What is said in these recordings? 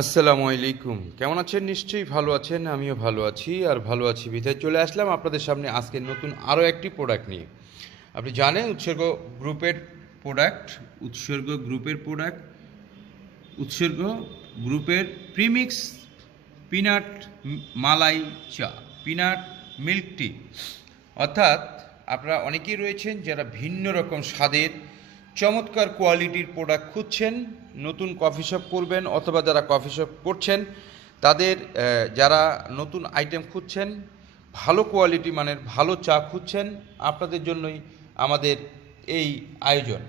আসসালামু আলাইকুম। কেমন আছেন? নিশ্চয়ই ভালো আছেন। আমিও ভালো আছি। আর ভালো আছি বিধায় চলে আসলাম আপনাদের সামনে আজকে নতুন আরও একটি প্রোডাক্ট নিয়ে। আপনি জানেন উৎসর্গ গ্রুপের প্রিমিক্স পিনাট মালাই চা, পিনাট মিল্ক টি। অর্থাৎ আপনারা অনেকেই রয়েছেন যারা ভিন্ন রকম স্বাদের চমৎকার কোয়ালিটির প্রোডাক্ট খুঁজছেন, নতুন কফি শপ করবেন অথবা যারা কফি শপ করছেন তাদের যারা নতুন আইটেম খুঁজছেন, ভালো কোয়ালিটি মানের ভালো চা খুঁজছেন, আপনাদের জন্যই আমাদের এই আয়োজন।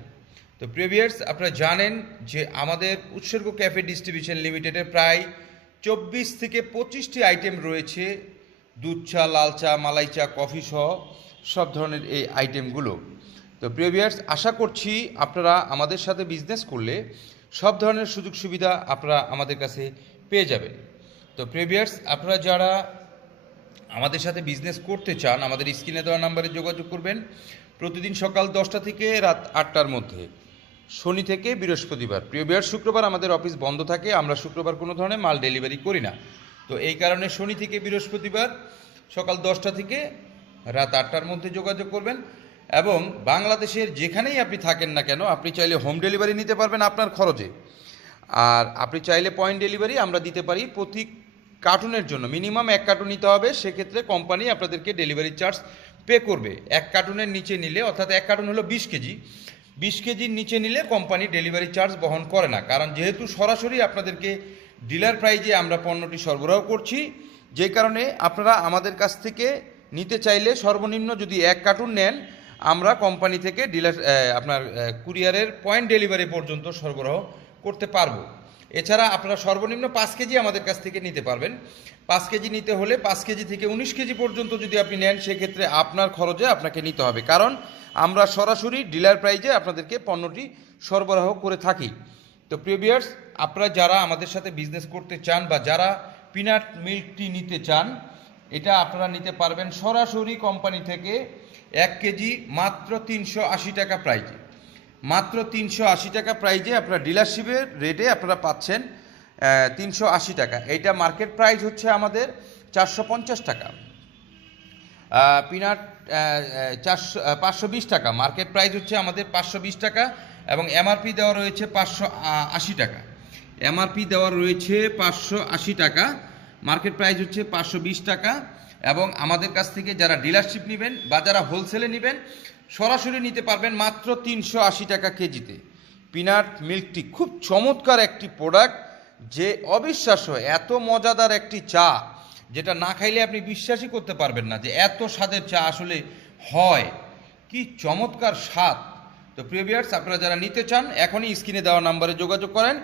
তো প্রিভিয়ার্স, আপনারা জানেন যে আমাদের উৎসর্গ ক্যাফে ডিস্ট্রিবিউশন লিমিটেডের প্রায় 24 থেকে 25টি আইটেম রয়েছে, দুধ চা, লাল চা, মালাই চা, কফি সহ সব ধরনের এই আইটেমগুলো। তো প্রিভিয়ার্স, আশা করছি আপনারা আমাদের সাথে বিজনেস করলে সব ধরনের সুযোগ সুবিধা আপনারা আমাদের কাছে পেয়ে যাবেন। তো প্রিভিয়ার্স, আপনারা যারা আমাদের সাথে বিজনেস করতে চান আমাদের স্ক্রিনে দেওয়া নাম্বারে যোগাযোগ করবেন। প্রতিদিন সকাল 10টা থেকে রাত 8টার মধ্যে, শনি থেকে বৃহস্পতিবার। প্রিভিয়ার্স, শুক্রবার আমাদের অফিস বন্ধ থাকে, আমরা শুক্রবার কোনো ধরনের মাল ডেলিভারি করি না। তো এই কারণে শনি থেকে বৃহস্পতিবার সকাল 10টা থেকে রাত 8টার মধ্যে যোগাযোগ করবেন। এবং বাংলাদেশের যেখানেই আপনি থাকেন না কেন, আপনি চাইলে হোম ডেলিভারি নিতে পারবেন আপনার খরচে। আর আপনি চাইলে পয়েন্ট ডেলিভারি আমরা দিতে পারি। প্রতি কার্টুনের জন্য মিনিমাম 1 কার্টুন নিতে হবে, সেক্ষেত্রে কোম্পানি আপনাদেরকে ডেলিভারি চার্জ পে করবে। 1 কার্টুনের নিচে নিলে, অর্থাৎ 1 কার্টুন হলো 20 কেজি, 20 কেজির নিচে নিলে কোম্পানি ডেলিভারি চার্জ বহন করে না। কারণ যেহেতু সরাসরি আপনাদেরকে ডিলার প্রাইজে আমরা পণ্যটি সরবরাহ করছি, যে কারণে আপনারা আমাদের কাছ থেকে নিতে চাইলে সর্বনিম্ন যদি 1 কার্টুন নেন, আমরা কোম্পানি থেকে ডিলার আপনার কুরিয়ারের পয়েন্ট ডেলিভারি পর্যন্ত সরবরাহ করতে পারবো। এছাড়া আপনারা সর্বনিম্ন 5 কেজি আমাদের কাছ থেকে নিতে পারবেন। 5 কেজি নিতে হলে 5 কেজি থেকে 19 কেজি পর্যন্ত যদি আপনি নেন, সেক্ষেত্রে আপনার খরচে আপনাকে নিতে হবে, কারণ আমরা সরাসরি ডিলার প্রাইজে আপনাদেরকে পণ্যটি সরবরাহ করে থাকি। তো প্রিভিয়ার্স, আপনারা যারা আমাদের সাথে বিজনেস করতে চান বা যারা পিনাট মিল্ক টি নিতে চান, এটা আপনারা নিতে পারবেন সরাসরি কোম্পানি থেকে 1 কেজি মাত্র 380 টাকা প্রাইজে। মাত্র 380 টাকা প্রাইজে আপনারা ডিলারশিপের রেটে আপনারা পাচ্ছেন 380 টাকা। এইটা মার্কেট প্রাইস হচ্ছে আমাদের 450 টাকা। পিনাট 520 টাকা, মার্কেট প্রাইস হচ্ছে আমাদের 520 টাকা এবং এমআরপি দেওয়া রয়েছে 580 টাকা। এমআরপি দেওয়া রয়েছে 580 টাকা, মার্কেট প্রাইস হচ্ছে 520 টাকা। এবং আমাদের কাছ থেকে যারা ডিলারশিপ নেবেন বা যারা হোলসেলে নেবেন, সরাসরি নিতে পারবেন মাত্র 380 টাকা কেজিতে। পিনাট মিল্ক টি খুব চমৎকার একটি প্রোডাক্ট, যে অবিশ্বাস্য এত মজাদার একটি চা, যেটা না খাইলে আপনি বিশ্বাসই করতে পারবেন না যে এত স্বাদের চা আসলে হয়। কি চমৎকার স্বাদ! তো প্রিভিয়ার্স, আপনারা যারা নিতে চান এখনই স্ক্রিনে দেওয়া নাম্বারে যোগাযোগ করেন,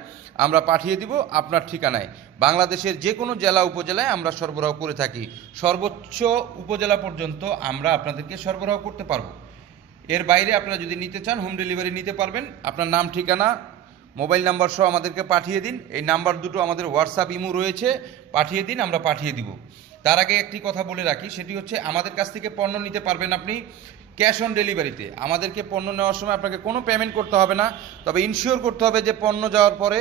আমরা পাঠিয়ে দিব আপনার ঠিকানায়। বাংলাদেশের যে কোনো জেলা উপজেলায় আমরা সরবরাহ করে থাকি, সর্বোচ্চ উপজেলা পর্যন্ত আমরা আপনাদেরকে সরবরাহ করতে পারবো। এর বাইরে আপনারা যদি নিতে চান, হোম ডেলিভারি নিতে পারবেন। আপনার নাম, ঠিকানা, মোবাইল নাম্বার সহ আমাদেরকে পাঠিয়ে দিন। এই নাম্বার দুটো আমাদের হোয়াটসঅ্যাপ ইমো রয়েছে, পাঠিয়ে দিন, আমরা পাঠিয়ে দিব। তার আগে একটি কথা বলে রাখি, সেটি হচ্ছে আমাদের কাছ থেকে পণ্য নিতে পারবেন আপনি ক্যাশ অন ডেলিভারিতে। আমাদেরকে পণ্য নেওয়ার সময় আপনাকে কোনো পেমেন্ট করতে হবে না, তবে ইনশিওর করতে হবে যে পণ্য যাওয়ার পরে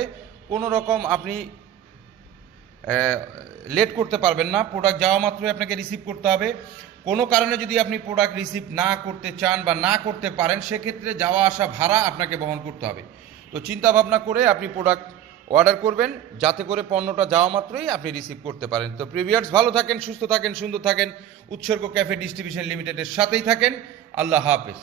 কোনো রকম আপনি লেট করতে পারবেন না। প্রোডাক্ট যাওয়া মাত্রই আপনাকে রিসিভ করতে হবে। কোনো কারণে যদি আপনি প্রোডাক্ট রিসিভ না করতে চান বা না করতে পারেন, সেক্ষেত্রে যাওয়া আসা ভাড়া আপনাকে বহন করতে হবে। তো চিন্তা ভাবনা করে আপনি প্রোডাক্ট অর্ডার করবেন, যাতে করে পণ্যটা যাওয়া মাত্রই আপনি রিসিভ করতে পারেন। তো প্রিভিয়ার্স, ভালো থাকেন, সুস্থ থাকেন, সুন্দর থাকেন, উৎসর্গ ক্যাফে ডিস্ট্রিবিউশন লিমিটেডের সাথেই থাকেন। আল্লাহ হাফেজ।